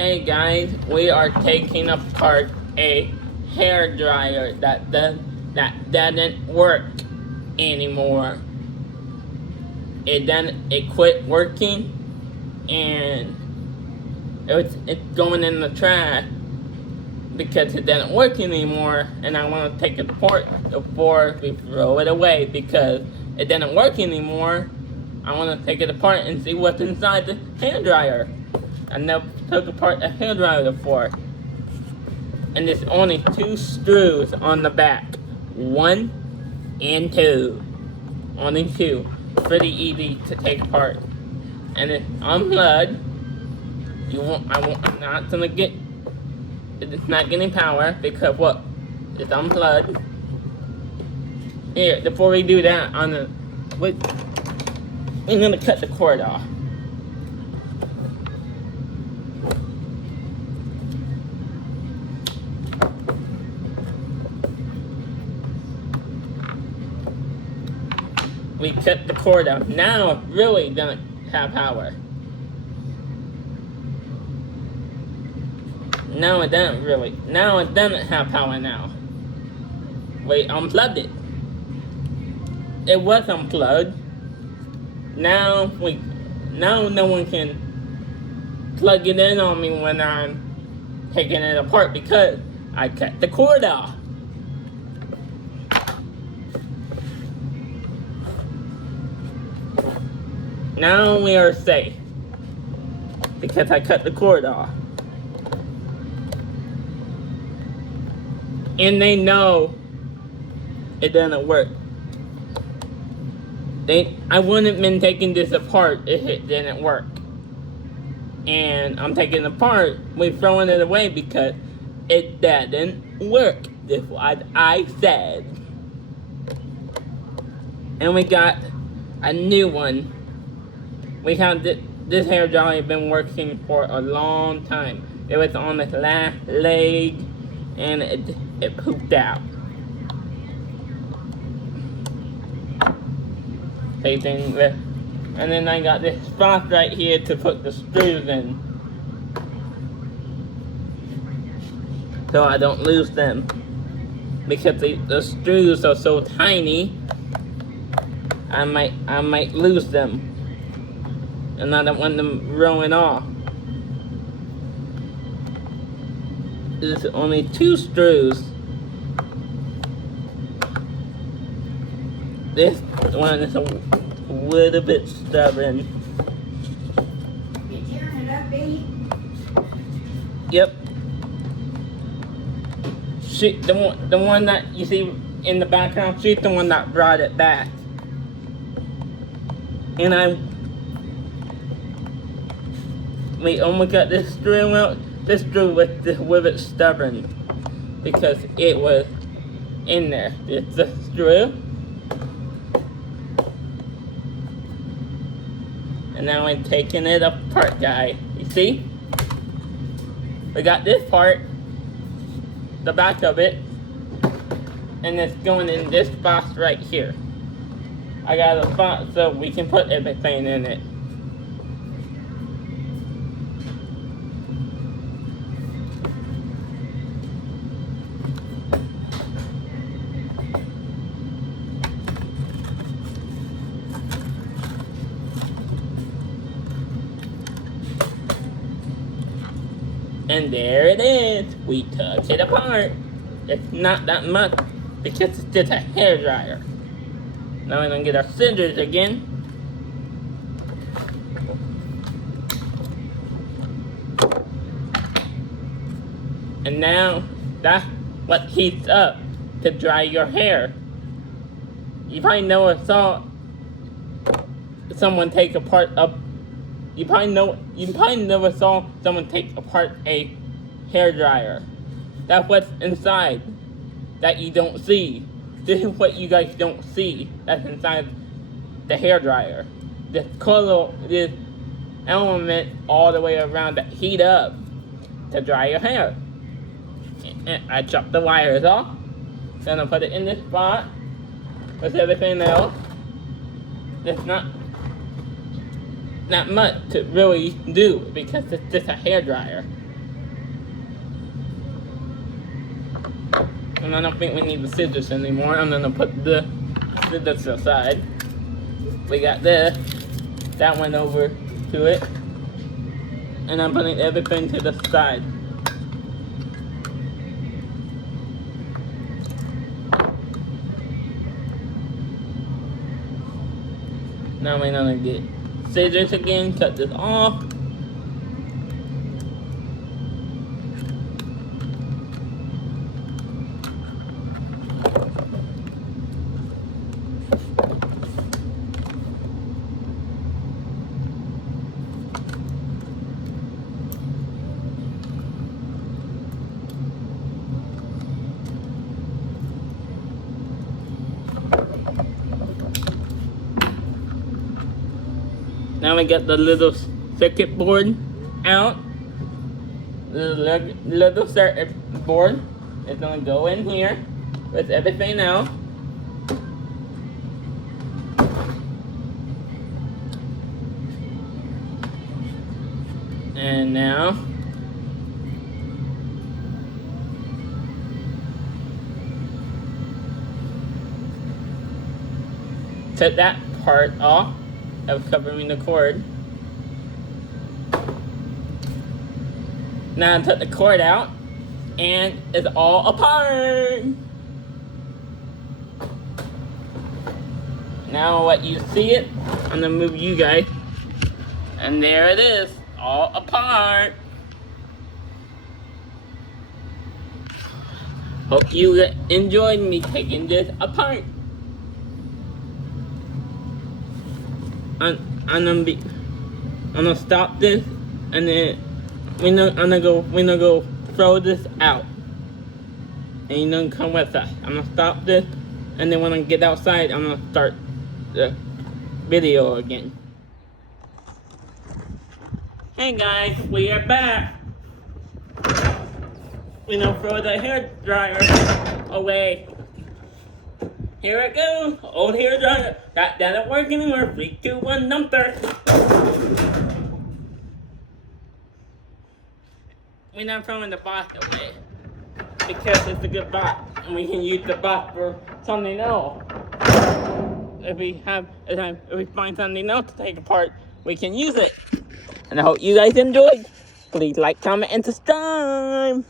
Hey guys, we are taking apart a hair dryer that doesn't work anymore. It quit working, and it's going in the trash because it doesn't work anymore. And I want to take it apart before we throw it away because it doesn't work anymore. I want to take it apart and see what's inside the hair dryer. I never took apart a hairdryer before. And there's only 2 screws on the back. 1 and 2. Only 2. Pretty easy to take apart. And it's unplugged. I'm not gonna get, it's not getting power because what? It's unplugged. Here, before we do that, we're gonna cut the cord off. We cut the cord off. Now it really doesn't have power. Now it doesn't have power now. We unplugged it. It was unplugged. Now no one can plug it in on me when I'm taking it apart because I cut the cord off. Now we are safe because I cut the cord off. And they know it doesn't work. I wouldn't have been taking this apart if it didn't work. And I'm taking it apart, we're throwing it away because it doesn't work. That's what I said. And we got a new one. We have this hair dryer been working for a long time. It was on its last leg and it pooped out. Same with, and then I got this spot right here to put the screws in, so I don't lose them because the screws are so tiny. I might lose them. And I don't want them rolling off. There's only 2 screws. This one is a little bit stubborn. You tearing it up, baby? Yep. The one that you see in the background, she's the one that brought it back. And we almost got this screw out. This screw was with it stubborn because it was in there. It's the screw. And now I'm taking it apart, guys. You see? We got this part, the back of it, and it's going in this box right here. I got a spot so we can put everything in it. And there it is. We took it apart. It's not that much because it's just a hair dryer. Now we're gonna get our scissors again. And now that's what heats up to dry your hair. You probably never saw someone take apart a You probably never saw someone take apart a hair dryer. That's what's inside that you don't see. This is what you guys don't see that's inside the hair dryer. This color, this element all the way around that heat up to dry your hair. And I chopped the wires off. Gonna put it in this spot with everything else. It's not much to really do because it's just a hair dryer. And I don't think we need the scissors anymore. I'm gonna put the scissors aside. We got this. That went over to it. And I'm putting everything to the side. Now we're gonna get scissors again, cut this off. Now we got the little circuit board out. The little circuit board is gonna go in here with everything out. And now take that part off of covering the cord. Now I took the cord out and it's all apart. Now what you see it, I'm gonna move you guys. And there it is, all apart. Hope you enjoyed me taking this apart. I'm gonna stop this, and then we're gonna go throw this out, and you're gonna come with us. I'm gonna stop this, and then when I get outside, I'm gonna start the video again. Hey guys, we are back. We're gonna throw the hair dryer away. Here it goes, old hair dryer. That doesn't work anymore. 3, 2, 1, number. We're not throwing the box away because it's a good box, and we can use the box for something else. If we find something else to take apart, we can use it. And I hope you guys enjoyed. Please like, comment, and subscribe.